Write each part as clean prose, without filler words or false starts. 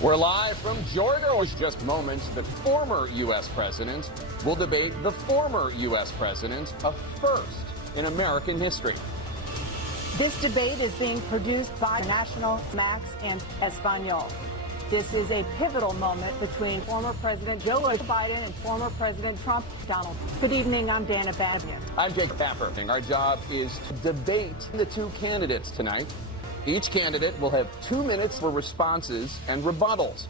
We're live from Georgia. In just moments, the former U.S. president will debate the former U.S. president, a first in American history. This debate is being produced by National Max and Espanol. This is a pivotal moment between former President Joe Biden and former President Trump, Donald. Good evening, I'm Dana Badian. I'm Jake Tapper. Our job is to debate the two candidates tonight. Each candidate will have 2 minutes for responses and rebuttals.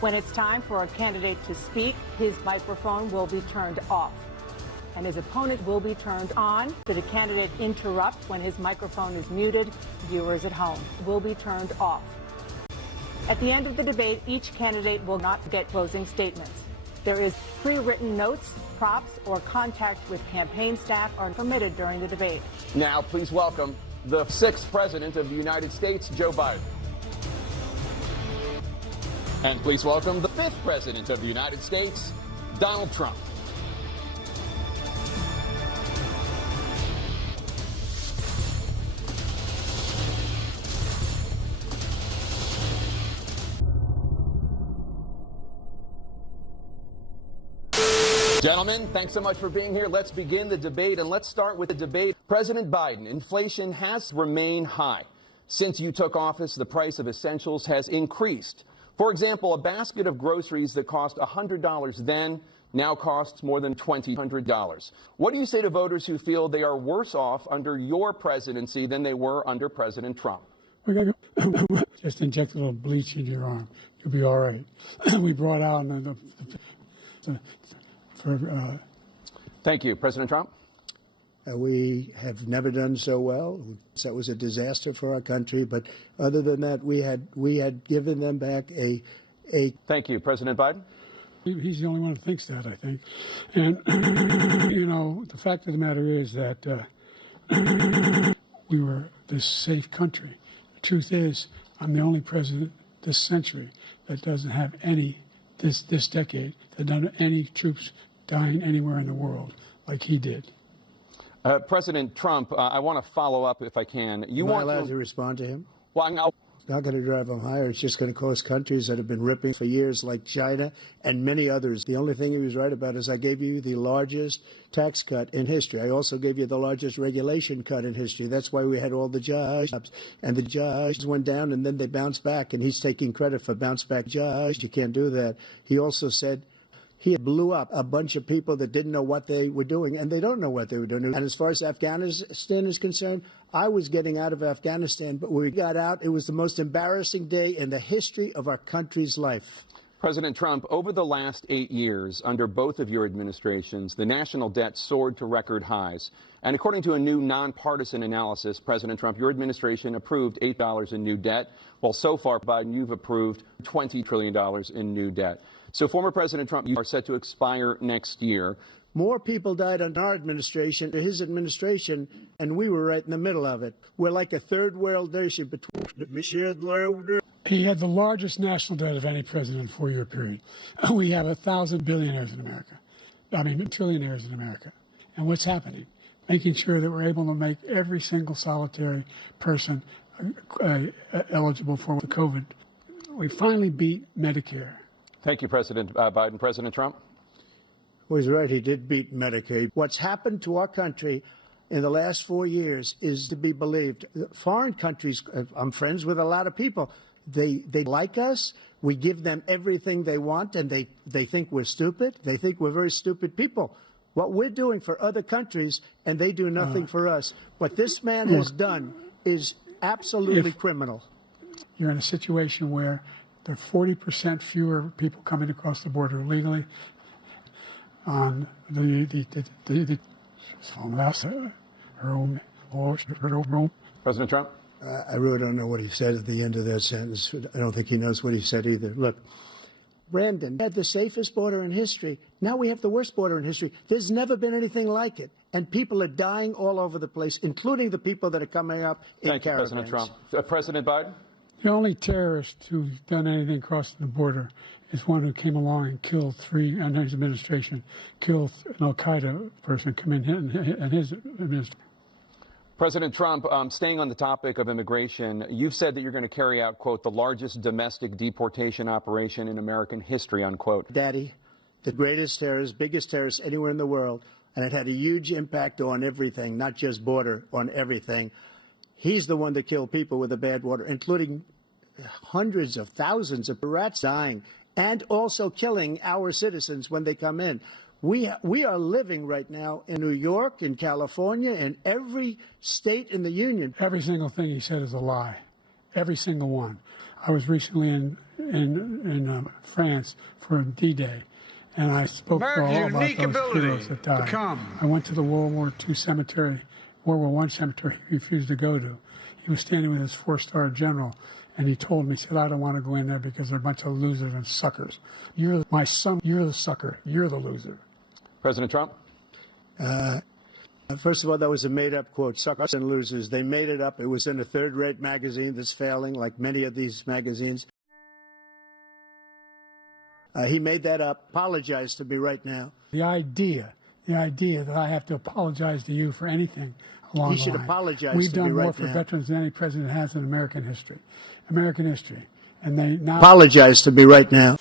When it's time for a candidate to speak, his microphone will be turned off, and his opponent will be turned on. Should a candidate interrupt when his microphone is muted, viewers at home will be turned off. At the end of the debate, each candidate will not get closing statements. There is pre-written notes, props, or contact with campaign staff are permitted during the debate. Now, please welcome the 6th President of the United States, Joe Biden. And please welcome the 5th President of the United States, Donald Trump. Gentlemen, thanks so much for being here. Let's begin the debate, and let's start with the debate. President Biden, inflation has remained high. Since you took office, the price of essentials has increased. For example, a basket of groceries that cost $100 then now costs more than $2,000. What do you say to voters who feel they are worse off under your presidency than they were under President Trump? We got to go. Just inject a little bleach in your arm. You'll be all right. We brought out Thank you. President Trump? We have never done so well. That was a disaster for our country. But other than that, we had given them back a. Thank you. President Biden? He's the only one who thinks that, I think. And, you know, the fact of the matter is that we were this safe country. The truth is, I'm the only president this century that doesn't have this decade, that doesn't have any troops dying anywhere in the world like he did. President Trump, I want to follow up if I can. Am I allowed to respond to him? Well, It's not going to drive them higher. It's just going to cost countries that have been ripping for years, like China and many others. The only thing he was right about is I gave you the largest tax cut in history. I also gave you the largest regulation cut in history. That's why we had all the jobs. And the jobs went down, and then they bounced back. And he's taking credit for bounce back jobs. You can't do that. He also said he blew up a bunch of people that didn't know what they were doing, and they don't know what they were doing. And as far as Afghanistan is concerned, I was getting out of Afghanistan, but when we got out, it was the most embarrassing day in the history of our country's life. President Trump, over the last 8 years, under both of your administrations, the national debt soared to record highs. And according to a new nonpartisan analysis, President Trump, your administration approved $8 in new debt, while so far, Biden, you've approved $20 trillion in new debt. So, former President Trump, you are set to expire next year. More people died under our administration, his administration, and we were right in the middle of it. We're like a third world nation between. He had the largest national debt of any president in a 4-year period. We have 1,000 billionaires in America. Trillionaires in America. And what's happening? Making sure that we're able to make every single solitary person eligible for the COVID. We finally beat Medicare. Thank you, President Biden. President Trump? Well, he's right. He did beat Medicaid. What's happened to our country in the last 4 years is to be believed. Foreign countries, I'm friends with a lot of people. They like us. We give them everything they want, and they think we're stupid. They think we're very stupid people. What we're doing for other countries, and they do nothing for us. What this man has done is absolutely criminal. You're in a situation where there are 40% fewer people coming across the border illegally. On President Trump? I really don't know what he said at the end of that sentence. I don't think he knows what he said either. Look, Brandon had the safest border in history. Now we have the worst border in history. There's never been anything like it. And people are dying all over the place, including the people that are coming up in caravans. Thank you, President Trump. President Biden? The only terrorist who's done anything crossing the border is one who came along and killed under his administration, killed an al-Qaeda person come in his administration. President Trump, staying on the topic of immigration, you've said that you're going to carry out, quote, the largest domestic deportation operation in American history, unquote. Daddy, the greatest terrorist, biggest terrorist anywhere in the world, and it had a huge impact on everything, not just border, on everything. He's the one that killed people with the bad water, including hundreds of thousands of rats dying, and also killing our citizens when they come in. We are living right now in New York, in California, in every state in the union. Every single thing he said is a lie. Every single one. I was recently in France for D-Day, and I spoke to all about those heroes that died. I went to the World War II cemetery, World War I cemetery he refused to go to. He was standing with his four-star general, and he told me, he said, I don't want to go in there because they're a bunch of losers and suckers. You're my son, you're the sucker, you're the loser. President Trump? First of all, that was a made-up quote, suckers and losers. They made it up. It was in a third-rate magazine that's failing, like many of these magazines. He made that up. Apologize to me right now. The idea that I have to apologize to you for anything along He the should line. apologize We've to me done more right for now. veterans than any president has in American history. And they now apologize to me right now.